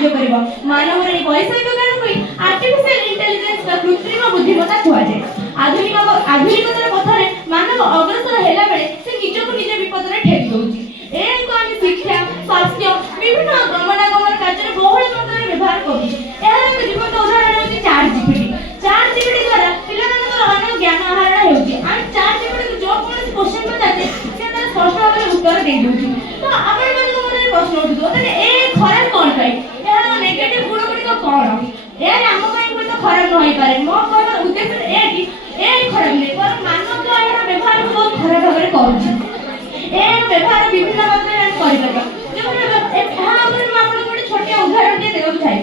कार्य करिबो। मानव रे वैषयिक ज्ञान को आर्टिफिशियल इंटेलिजेंस का कृत्रिम बुद्धिमत्ता कुआ जाय। आधुनिकतार पथरे मानव अग्रसर हेला बेले से निजको निज विपद रे ठेक दउची। ए को आमी शिक्षा स्वास्थ्य विभिन्न गमनागमन कार्य बहुल मात्रा व्यवहार करू। एहार एक जीवन उदाहरण होची चैट जीपीटी द्वारा पिलामानकर अनेक ज्ञान आहरण हेउची। आ चैट जीपीटी को जो कोनसी क्वेश्चन पचाते से तार स्पष्ट भाबरे उत्तर दे दउची। तो आपण माने को प्रश्न उठितो तने ए खराब कोन पाई एहार नेगेटिव गुण गुडी को कोन ए हम पई को तो खराब न होई पारे। मो कहर उद्देश्य ए कि ए खराब नै पर मानव जो एहार व्यवहार को बहुत खराब भाबरे करूची। ए व्यवहार विभिन्न मात्रा रे करि परबा। जेमन एहा अगर म आपन गोटे छोटिया उदाहरण दे देउ चाहि।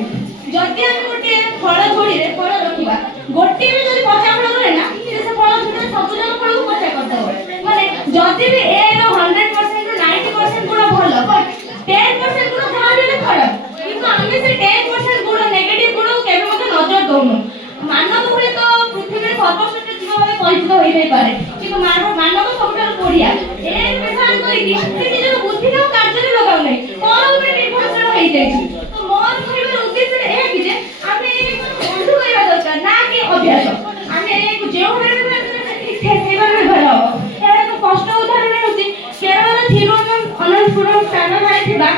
जति हम गोटे फळ झोड़ी रे फळ रखिबा गोटे भी जदि पचा फळ करे ना से फळ झोड़ी सब जन फळ को पचा करदो। माने जति भी ए रो 100% रो 90% गुण भलो पर 10% गुण जहा भी खराब किंतु आमे से 10% गुण नेगेटिव गुण को केबे मते नजर दउनु। मानव भले तो पृथ्वी रे सर्वश्रेष्ठ जीव भाबे परिचित होई नै पारे किंतु मानव सबठार कोढिया ए व्यवहार करी कि से निज बुद्धि को कार्य रे लगाउ नै कोन ऊपर निर्भरशील होई जाय। तो मोर कहबार उद्देश्य ए कि जे आमे बंधु होइबा दरकार ना कि अभ्यास। आमे जेउ व्यवहार ठीक सेवा व्यवहार हो। एरा तो कष्ट उदाहरण होची केरल थिरुवनंतपुरम स्थान भाई थिबा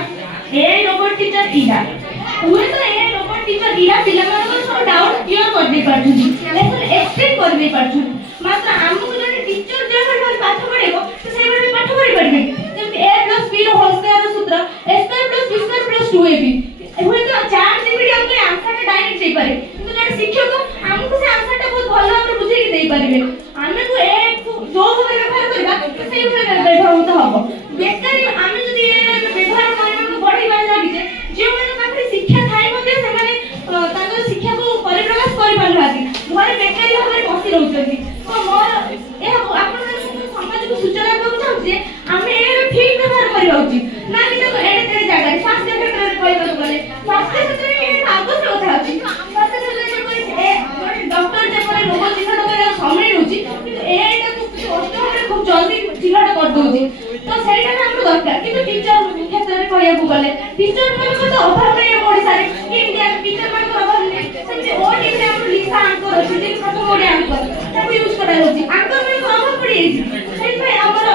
ए रोबोट टीचर इरा हुए तो ए रोबोट टीचर इरा पिलामानकर सब डाउट क्लियर कर दे पाछुनी लेसन एक्सप्लेन कर दे पाछुनी। मात्र हमहु जने टीचर जे भली पाठ पढेबो तो सेइ भली पाठ पढि परबे। जेमति a + b रो होल स्क्वायर रो सूत्र a² + b² + 2ab हुए तो चैट जीपीटी हमके आंसर डायरेक्ट दे पारे किंतु जने शिक्षक हमहु से आंसर ता बहुत भलो भाबरे बुझे के दे पारिबे। आमे को ए जो भाबरे व्यवहार करबा तो सेइ भाबरे व्यवहार होता हबो। बेकारी आमे जदि ए व्यवहार करबा बढ़ाइबा लागि जे जे माने पाखरे शिक्षा थाई मध्ये से माने तांकर शिक्षा को परिप्रकाश करि पारलाती घरे बेकारी भाबरे बसी रहउछथि। तो मोर ए आपण समाज को सूचना देबो चाहू जे आमे ए ठीक व्यवहार करिबा उचित ना कि तो एडे तेरे जागा स्वास्थ्य क्षेत्र रे कहबा गले स्वास्थ्य क्षेत्र रे ए आवश्यकता अछि। स्वास्थ्य क्षेत्र रे ए डॉक्टर जे परे रोग चिन्हट करे समय रहउछि किंतु एटा को कष्ट भाबरे खूब जल्दी चिन्हट कर दउछि। तो सेटा हमर दरकार किंतु टीचर क्षेत्र रे कहबा गले टीचर मन को तो अभाव नै ओडिसा रे कि इंडिया टीचर मन को अभाव नै सेमति ओडी रे हमर लिखा आंकर अछि जे प्रथम ओडी आंकर ताको यूज करा होछि आंकर मन को अभाव पड़ी छै सेइ हमर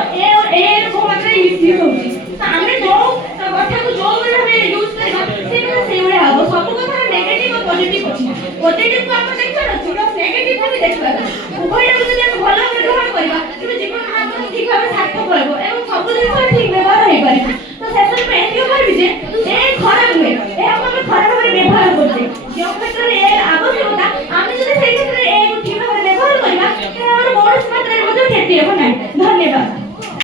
ए को मात्रा यूज होछि। तो आमे जो कथा को जो भाबे यूज करबा सेइ ओडे हबो। सब कथा नेगेटिव और पॉजिटिव अछि। पॉजिटिव को हम देखबा अछि प्लस नेगेटिव को भी देखबा। उभय को जदि हम भलो व्यवहार करबा तबे जीवन हमर ठीक भाबे सार्थक होइबो एवं सब दिन ठीक व्यवहार होई पारि। तो सेशन में एतियो कहबी जे ए खराब नुहे ए हम खराब भाबे व्यवहार करछे जो क्षेत्र रे ए आवश्यकता आमे जदि सेइ क्षेत्र रे ए ठीक भाबे व्यवहार करबा त हमर बड़ मात्रा रे मते क्षति हेबो नै। धन्यवाद।